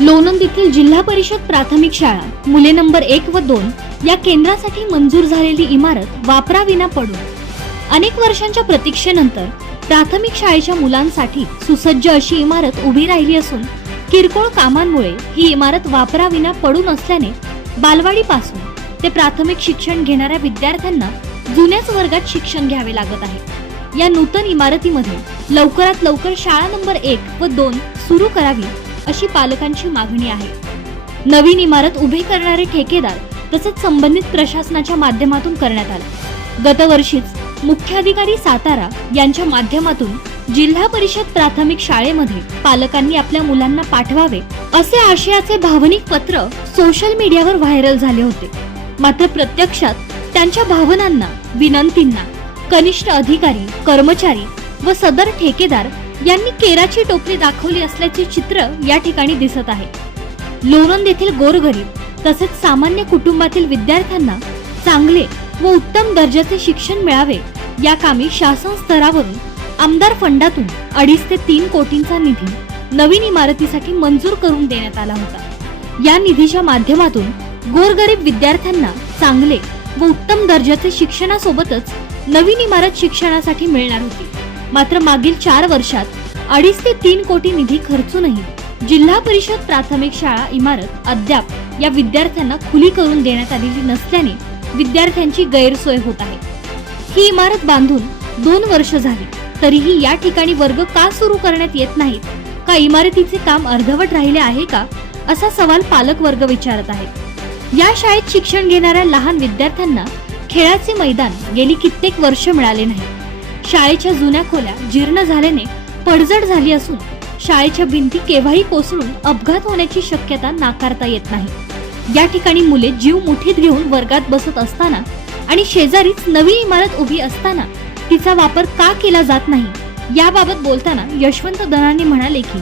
लोणंद येथील जिल्हा परिषद प्राथमिक शाळा मुले नंबर एक व दोन या केंद्रासाठी मंजूर झालेली इमारत वापराविना पडून अनेक वर्षांच्या प्रतीक्षेनंतर प्राथमिक शाळेच्या मुलांसाठी सुसज्ज अशी इमारत उभी राहिली असून किरकोळ कामांमुळे ही इमारत वापराविना पडून असल्याने बालवाडीपासून ते प्राथमिक शिक्षण घेणाऱ्या विद्यार्थ्यांना जुन्याच वर्गात शिक्षण घ्यावे लागत आहे. या नूतन इमारतीमध्ये लवकरात लवकर शाळा नंबर एक व दोन सुरू करावी अशी पालकांची मागणी आहे. नवीन इमारत उभे करणारे ठेकेदार तसेच संबंधित प्रशासनाच्या माध्यमातून करण्यात आले. गतवर्षीच मुख्याधिकारी सातारा यांच्या माध्यमातून जिल्हा परिषद प्राथमिक शाळेमध्ये पालकांनी आपल्या मुलांना पाठवावे असे आशयाचे भावनिक पत्र सोशल मीडियावर व्हायरल झाले होते. मात्र प्रत्यक्षात त्यांच्या भावनांना विनंतींना कनिष्ठ अधिकारी कर्मचारी व सदर ठेकेदार यांनी केराची टोपली दाखवली असल्याचे चित्र या ठिकाणी दिसत आहे. लोणंद येथील गोरगरीब तसेच सामान्य कुटुंबातील विद्यार्थ्यांना चांगले व उत्तम दर्जाचे शिक्षण मिळावे या कामी शासन स्तरावरून आमदार फंडातून अडीच ते तीन कोटींचा निधी नवीन इमारतीसाठी मंजूर करून देण्यात आला होता. या निधीच्या माध्यमातून गोरगरीब विद्यार्थ्यांना चांगले व उत्तम दर्जाचे शिक्षणासोबतच नवीन इमारत शिक्षणासाठी मिळणार होती. मात्र मागील चार वर्षात अडीच ते तीन कोटी निधी खर्चूनही जिल्हा परिषद प्राथमिक शाळा इमारत अद्याप या विद्यार्थ्यांना खुली करून देण्यात आलेली नसल्याने विद्यार्थ्यांची गैरसोय होत आहे. ही इमारत बांधून दोन वर्ष झाली तरीही या ठिकाणी वर्ग का सुरू करण्यात येत नाहीत? का इमारतीचे काम अर्धवट राहिले आहे का? असा सवाल पालक वर्ग विचारत आहे या शाळेत शिक्षण घेणाऱ्या लहान विद्यार्थ्यांना खेळाचे मैदान गेली कित्येक वर्ष मिळाले नाही. शाळेच्या जुन्या खोल्या जीर्ण झाल्याने पडझड झाली असून शाळेच्या भिंती केव्हाही कोसळून अपघात होण्याची शक्यता नाकारता येत नाही. या ठिकाणी मुले जीव मुठीत घेऊन वर्गात बसत असताना आणि शेजारीच नवी इमारत उभी असताना तिचा वापर का केला जात नाही याबाबत बोलताना यशवंत दनाने म्हणाले की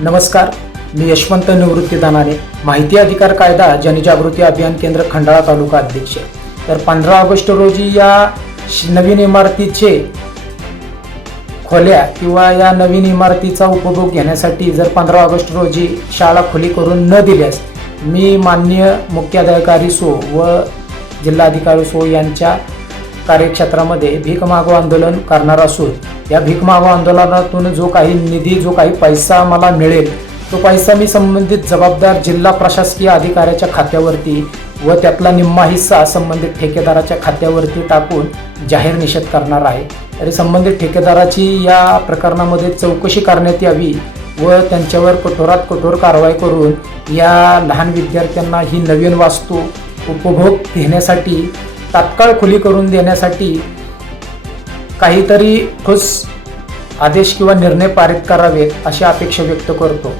नमस्कार. मी यशवंत निवृत्ती दानाने माहिती अधिकार कायदा जनजागृती अभियान केंद्र खंडाळा तालुका अध्यक्ष. तर पंधरा ऑगस्ट रोजी या श- नवीन इमारतीचे खोल्या किंवा या नवीन इमारतीचा उपभोग घेण्यासाठी जर पंधरा ऑगस्ट रोजी शाळा खुली करून न दिल्यास मी माननीय मुख्याधिकारी सो व जिल्हाधिकारी सो यांच्या कार्यक्षेत्रामध्ये भीक मागो आंदोलन करणार असून या भीक मागो आंदोलनातून जो काही निधी जो काही पैसा मला मिळेल तो पैसा मी संबंधित जबाबदार जिल्हा प्रशासकीय अधिकाऱ्याच्या खात्यावरती व त्यातला निम्मा हिस्सा संबंधित ठेकेदाराच्या खात्यावरती टाकून जाहीर निषेध करणार आहे. तरी संबंधित ठेकेदाराची या प्रकरणामध्ये चौकशी करण्यात यावी व त्यांच्यावर कठोरात कठोर कारवाई करून या लहान विद्यार्थ्यांना ही नवीन वास्तू उपभोग घेण्यासाठी तात्काळ खुली करून देण्यासाठी काहीतरी ठोस आदेश किंवा निर्णय पारित करावेत अशी अपेक्षा व्यक्त करतो.